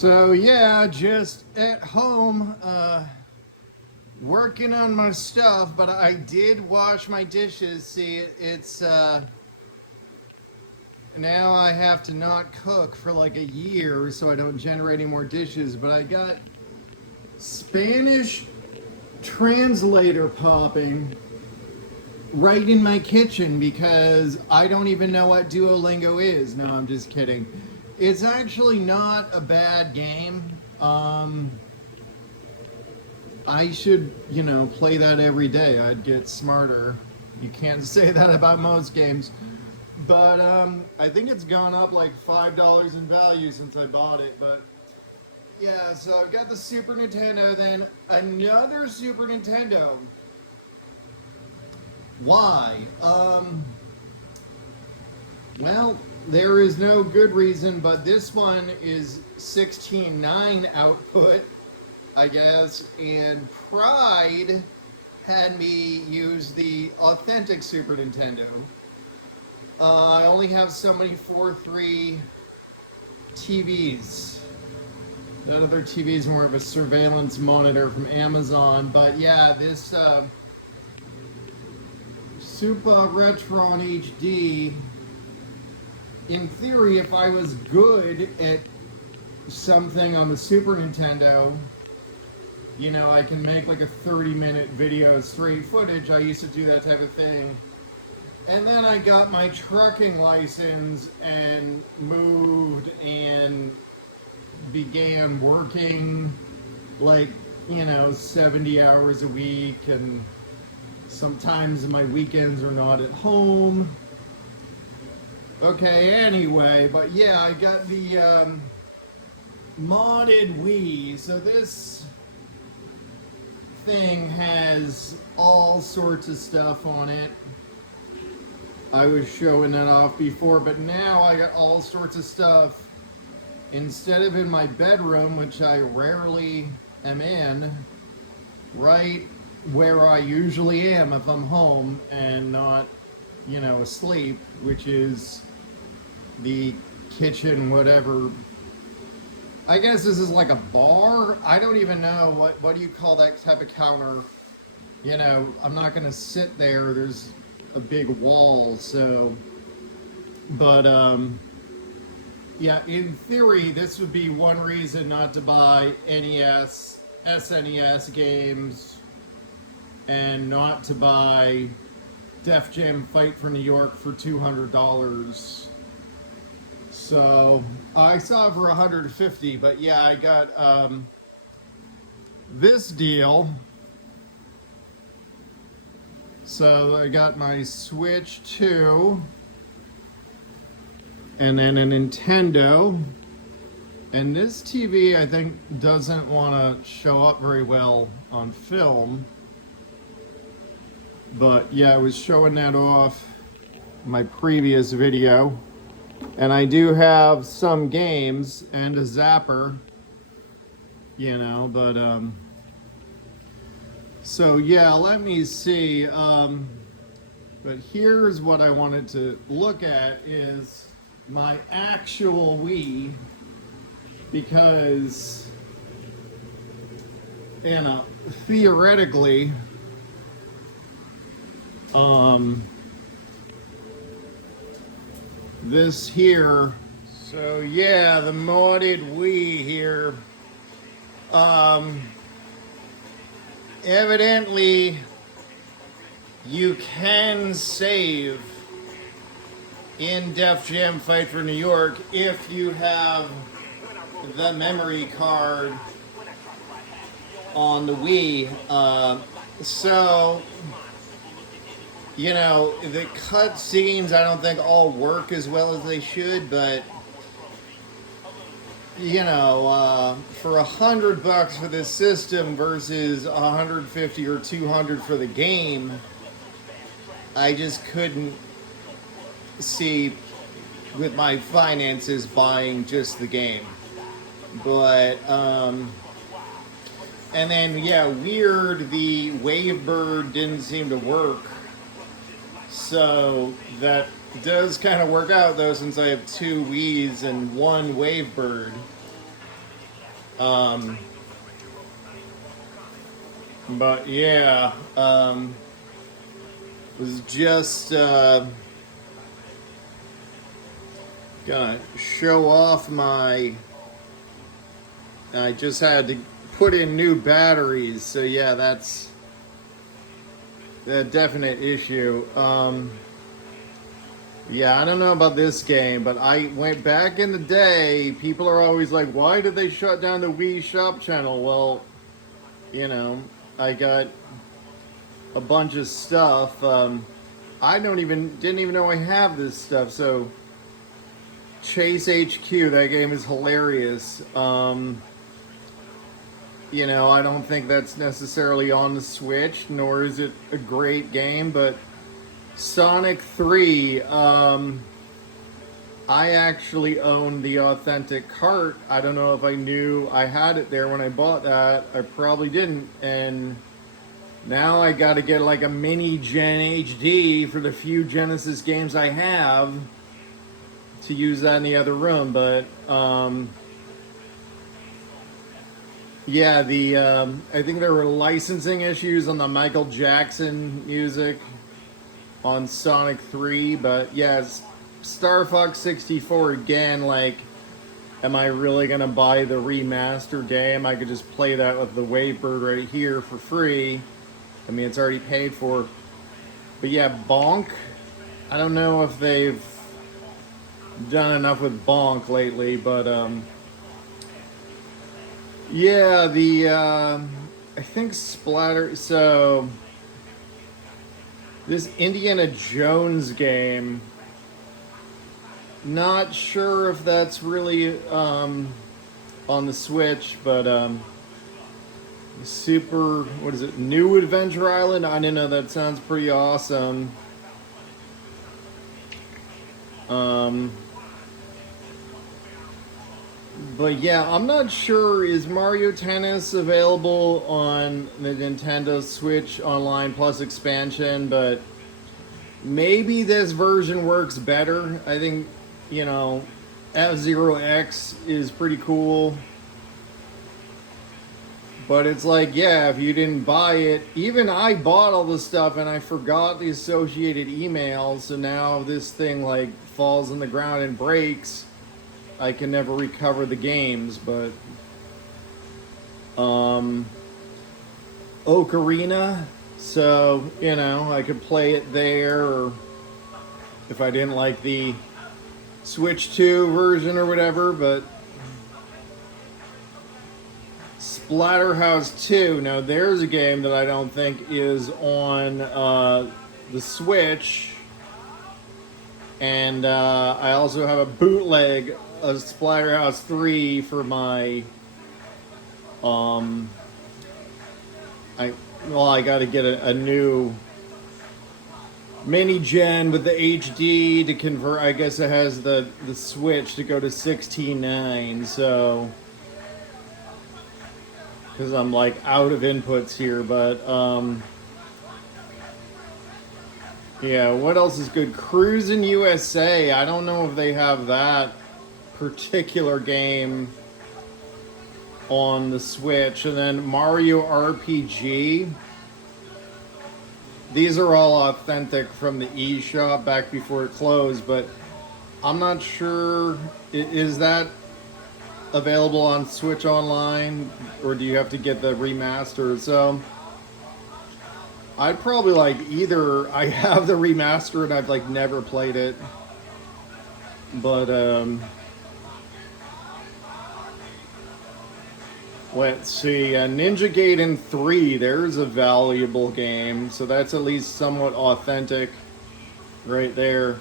So yeah, just at home, working on my stuff, but I did wash my dishes. See, it's now I have to not cook for like a year so I don't generate any more dishes, but I got Spanish translator popping right in my kitchen because I don't even know what Duolingo is. No, I'm just kidding. It's actually not a bad game. I should, play that every day. I'd get smarter. You can't say that about most games. But I think it's gone up like $5 in value since I bought it. But yeah, so I've got the Super Nintendo, then another Super Nintendo. Why? Well, there is no good reason, but this one is 16:9 output, I guess, and Pride had me use the authentic Super Nintendo. I only have so many 4:3 TVs. That other TV is more of a surveillance monitor from Amazon, but yeah, this Super Retron HD, in theory, if I was good at something on the Super Nintendo, I can make like a 30-minute video straight footage. I used to do that type of thing. And then I got my trucking license and moved and began working like, 70 hours a week, and sometimes my weekends are not at home. Okay, anyway, but yeah, I got the modded Wii. So this thing has all sorts of stuff on it. I was showing that off before, but now I got all sorts of stuff. Instead of in my bedroom, which I rarely am in, right where I usually am if I'm home and not, asleep, which is the kitchen, whatever. I guess this is like a bar. I don't even know what do you call that type of counter. I'm not gonna sit there. There's a big wall, so. But yeah, in theory, this would be one reason not to buy NES, SNES games, and not to buy Def Jam Fight for New York for $200. So I saw it for $150, but yeah, I got this deal. So I got my Switch 2, and then a Nintendo. And this TV, I think, doesn't want to show up very well on film. But yeah, I was showing that off in my previous video. And I do have some games and a zapper, but so yeah, let me see. But here's what I wanted to look at is my actual Wii, because theoretically, this here, so yeah, the modded Wii here, evidently you can save in Def Jam Fight for New York if you have the memory card on the Wii. So the cut scenes I don't think all work as well as they should, but for $100 for this system versus $150 or $200 for the game, I just couldn't see with my finances buying just the game. But and then yeah, weird, the Wavebird didn't seem to work. So that does kind of work out though, since I have two Wiis and one Wavebird. Um, but yeah, was just gonna show off my. I just had to put in new batteries, so yeah, that's a definite issue. Yeah, I don't know about this game, but I went back in the day. People are always like, why did they shut down the Wii Shop channel? Well, you know, I got a bunch of stuff. I didn't even know I have this stuff. So, Chase HQ, that game is hilarious. You know, I don't think that's necessarily on the Switch, nor is it a great game, but Sonic 3, I actually own the authentic cart. I don't know if I knew I had it there when I bought that. I probably didn't. And now I got to get like a mini Gen HD for the few Genesis games I have to use that in the other room. But yeah, I think there were licensing issues on the Michael Jackson music on Sonic 3, but yes, Star Fox 64 again, like, am I really gonna buy the remastered game? I could just play that with the Wavebird right here for free. I mean, it's already paid for. But yeah, Bonk, I don't know if they've done enough with Bonk lately, but yeah, I think Splatter, so this Indiana Jones game, not sure if that's really on the Switch, but what is it, New Adventure Island? I didn't know, that sounds pretty awesome. But yeah, I'm not sure, is Mario Tennis available on the Nintendo Switch Online Plus expansion, but maybe this version works better. I think, you know, F-Zero X is pretty cool. But it's like, yeah, if you didn't buy it, even I bought all this stuff and I forgot the associated emails, so now this thing like falls on the ground and breaks. I can never recover the games, but Ocarina, so, you know, I could play it there, or if I didn't like the Switch 2 version or whatever. But Splatterhouse 2, now there's a game that I don't think is on the Switch, and I also have a bootleg of Splatterhouse 3 for my I got to get a new mini gen with the HD to convert. I guess it has the switch to go to 16:9, so because I'm like out of inputs here. But yeah, what else is good? Cruisin' USA, I don't know if they have that particular game on the Switch. And then Mario RPG, these are all authentic from the eShop back before it closed, but I'm not sure, is that available on Switch Online, or do you have to get the remastered? So I'd probably like either I have the remaster and I've like never played it, but let's see, Ninja Gaiden 3, there's a valuable game, so that's at least somewhat authentic right there.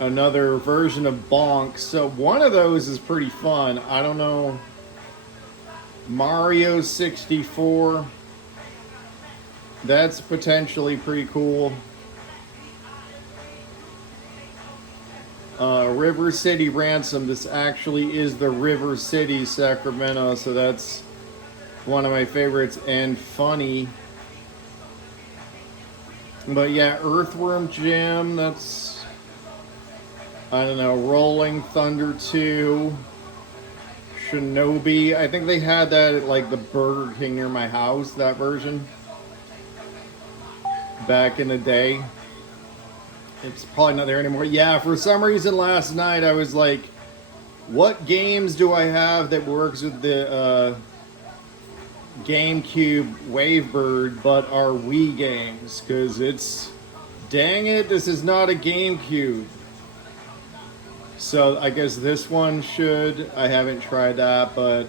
Another version of Bonk, so one of those is pretty fun. I don't know, Mario 64, that's potentially pretty cool. River City Ransom, this actually is the River City Sacramento, so that's one of my favorites and funny. But yeah, Earthworm Jim, that's I don't know, Rolling Thunder 2, Shinobi. I think they had that at like the Burger King near my house, that version, back in the day. It's probably not there anymore. Yeah, for some reason last night I was like, what games do I have that works with the GameCube Wavebird but are Wii games? Because it's, dang it, this is not a GameCube. So I guess this one should. I haven't tried that, but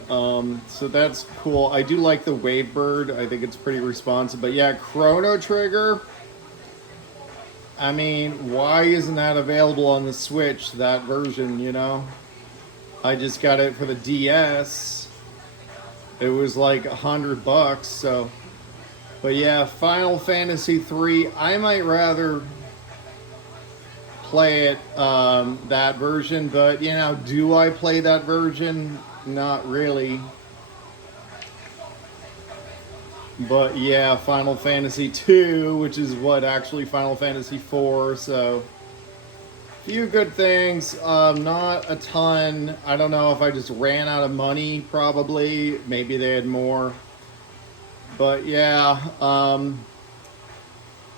so that's cool. I do like the Wavebird. I think it's pretty responsive. But yeah, Chrono Trigger. I mean, why isn't that available on the Switch, that version, you know? I just got it for the DS. It was like $100, so. But yeah, Final Fantasy 3. I might rather play it that version, but you know, do I play that version? Not really. But yeah, Final Fantasy 2, which is what actually Final Fantasy 4, so few good things, not a ton. I don't know if I just ran out of money, probably. Maybe they had more. But yeah,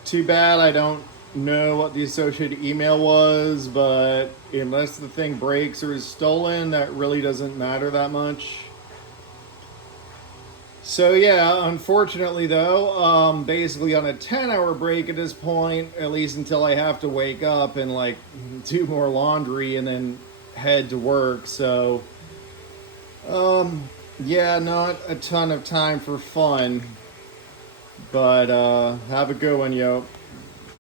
too bad I don't know what the associated email was, but unless the thing breaks or is stolen, that really doesn't matter that much. So yeah, unfortunately though, basically on a 10-hour break at this point, at least until I have to wake up and like do more laundry and then head to work. So yeah, not a ton of time for fun, but have a good one, yo.